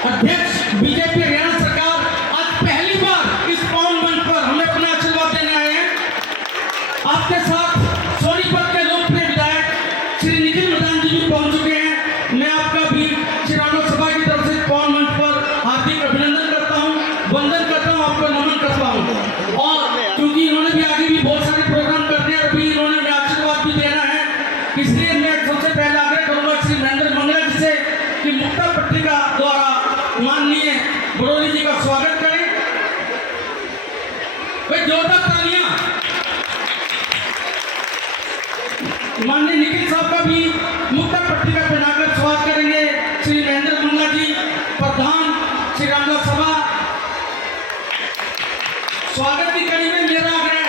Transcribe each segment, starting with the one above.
अध्यक्ष बीजेपी हरियाणा सरकार आज पहली बार इस पावन मंच पर हमें अपना आशीर्वाद देने आए हैं। आपके साथ सोनीपत के लोकप्रिय विधायक श्री नितिन मदान जी भी पहुंच चुके हैं। मैं आपका भी श्री रामलोक सभा की तरफ से पावन मंच पर हार्दिक अभिनंदन करता हूं, वंदन करता हूं, आपको नमन करता हूं। और क्योंकि इन्होंने भी आगे भी बहुत सारे प्रोग्राम करने हैं, अभी इन्होंने भी आशीर्वाद भी देना है, इसलिए मैं सबसे पहले आग्रह करूंगा श्री महेंद्र मंगला जी से कि मुक्ता पट्टिका द्वारा माननीय बड़ोली जी का स्वागत करें। भाई जोरदार तालियां। माननीय निखिल साहब का भी मुक्ता पट्टिका पहनाकर स्वागत करेंगे श्री महेंद्र मंगला जी, प्रधान श्री रामलोक सभा। स्वागत की कड़ी में मेरा आग्रह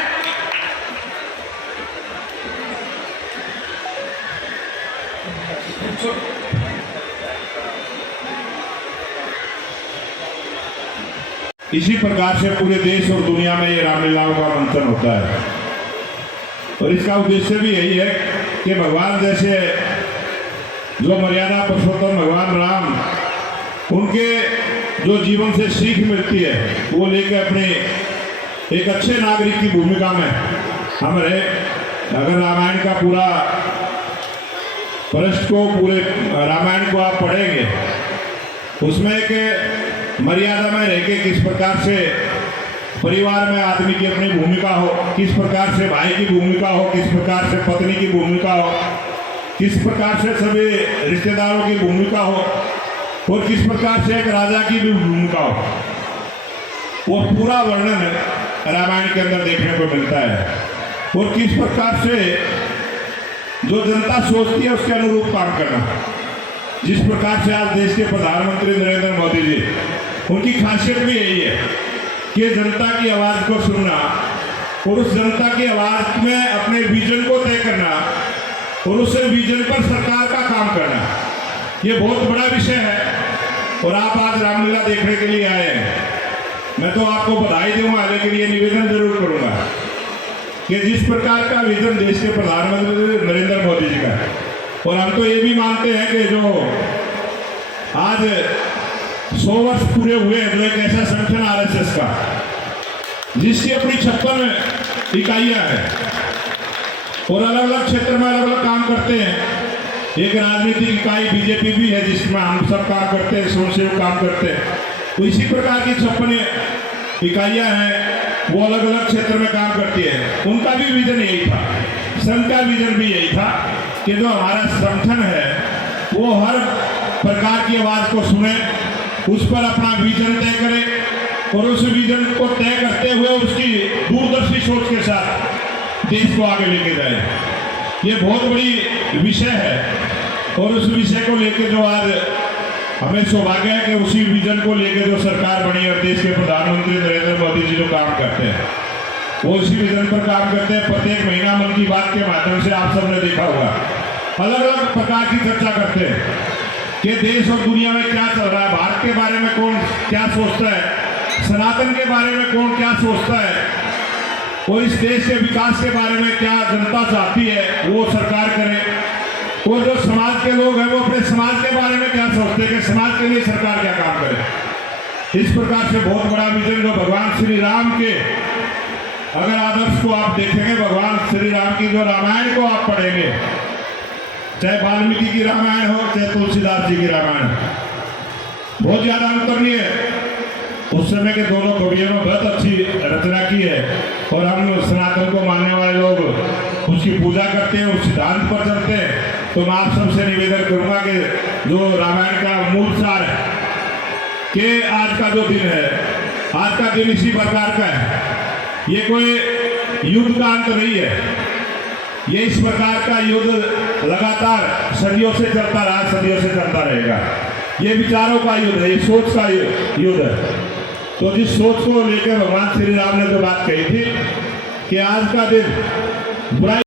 इसी प्रकार से पूरे देश और दुनिया में ये रामलीलाओं का मंथन होता है और इसका उद्देश्य भी यही है कि भगवान जैसे जो मर्यादा पुरुषोत्तम भगवान राम, उनके जो जीवन से सीख मिलती है वो लेकर अपने एक अच्छे नागरिक की भूमिका में हम रहे। अगर रामायण का पूरा पृष्ठ को, पूरे रामायण को आप पढ़ेंगे, उसमें एक मर्यादा में रह के किस प्रकार से परिवार में आदमी की अपनी भूमिका हो, किस प्रकार से भाई की भूमिका हो, किस प्रकार से पत्नी की भूमिका हो, किस प्रकार से सभी रिश्तेदारों की भूमिका हो और किस प्रकार से एक राजा की भी भूमिका हो, वो पूरा वर्णन रामायण के अंदर देखने को मिलता है। और किस प्रकार से जो जनता सोचती है उसके अनुरूप काम करना। जिस प्रकार से आज देश के प्रधानमंत्री नरेंद्र मोदी जी, उनकी खासियत भी यही है कि जनता की आवाज़ को सुनना और उस जनता की आवाज़ में अपने विजन को तय करना और उस विजन पर सरकार का काम करना, ये बहुत बड़ा विषय है। और आप आज रामलीला देखने के लिए आए हैं, मैं तो आपको बधाई दूंगा, लेकिन ये निवेदन जरूर करूंगा कि जिस प्रकार का विजन देश के प्रधानमंत्री नरेंद्र मोदी जी का है, और हम तो ये भी मानते हैं कि जो आज 100 वर्ष पूरे हुए हैं, जो एक ऐसा संगठन आरएसएस का जिसकी अपनी 56 इकाइयां हैं और अलग अलग क्षेत्र में अलग अलग काम करते हैं। एक राजनीतिक इकाई बीजेपी भी है जिसमें हम सब काम करते हैं, स्वयंसेवक काम करते हैं। तो इसी प्रकार की 56 इकाइयां हैं, वो अलग अलग क्षेत्र में काम करती है। उनका भी विजन यही था, संघ का विजन भी यही था कि जो हमारा संगठन है वो हर प्रकार की आवाज़ को सुने, उस पर अपना विजन तय करे और उस विजन को तय करते हुए उसकी दूरदर्शी सोच के साथ देश को आगे लेके जाए। ये बहुत बड़ी विषय है और उस विषय को लेकर जो आज हमें सौभाग्य है कि उसी विजन को लेकर जो सरकार बनी और देश के प्रधानमंत्री नरेंद्र मोदी जी जो काम करते हैं वो उसी विजन पर काम करते हैं। प्रत्येक महीना मन की बात के माध्यम से आप सबने देखा होगा, अलग अलग प्रकार की चर्चा करते हैं कि देश और दुनिया में क्या चल रहा है, भारत के बारे में कौन क्या सोचता है, सनातन के बारे में कौन क्या सोचता है और इस देश के विकास के बारे में क्या जनता चाहती है वो सरकार करे, और जो समाज के लोग हैं वो अपने समाज के बारे में क्या सोचते हैं कि समाज के लिए सरकार क्या काम करे। इस प्रकार से बहुत बड़ा विजन जो भगवान श्री राम के अगर आदर्श को आप देखेंगे, भगवान श्री राम की जो रामायण को आप पढ़ेंगे, चाहे वाल्मीकि की रामायण हो चाहे तुलसीदास जी की रामायण हो, बहुत ज्यादा अंतर नहीं है। उस समय के दोनों कवियों ने बहुत अच्छी रचना की है और हम सनातन को मानने वाले लोग उसकी पूजा करते हैं, उस सिद्धांत पर चलते हैं। तो मैं आप सबसे निवेदन करूंगा कि जो रामायण का मूल सार है कि आज का जो दिन है, आज का दिन इसी प्रकार का है, ये कोई युद्ध का अंत नहीं है, ये इस प्रकार का युद्ध लगातार सदियों से चलता रहा, सदियों से चलता रहेगा। ये विचारों का युद्ध है, ये सोच का युद्ध है। तो जिस सोच को लेकर भगवान श्री राम ने जो बात कही थी कि आज का दिन बुराई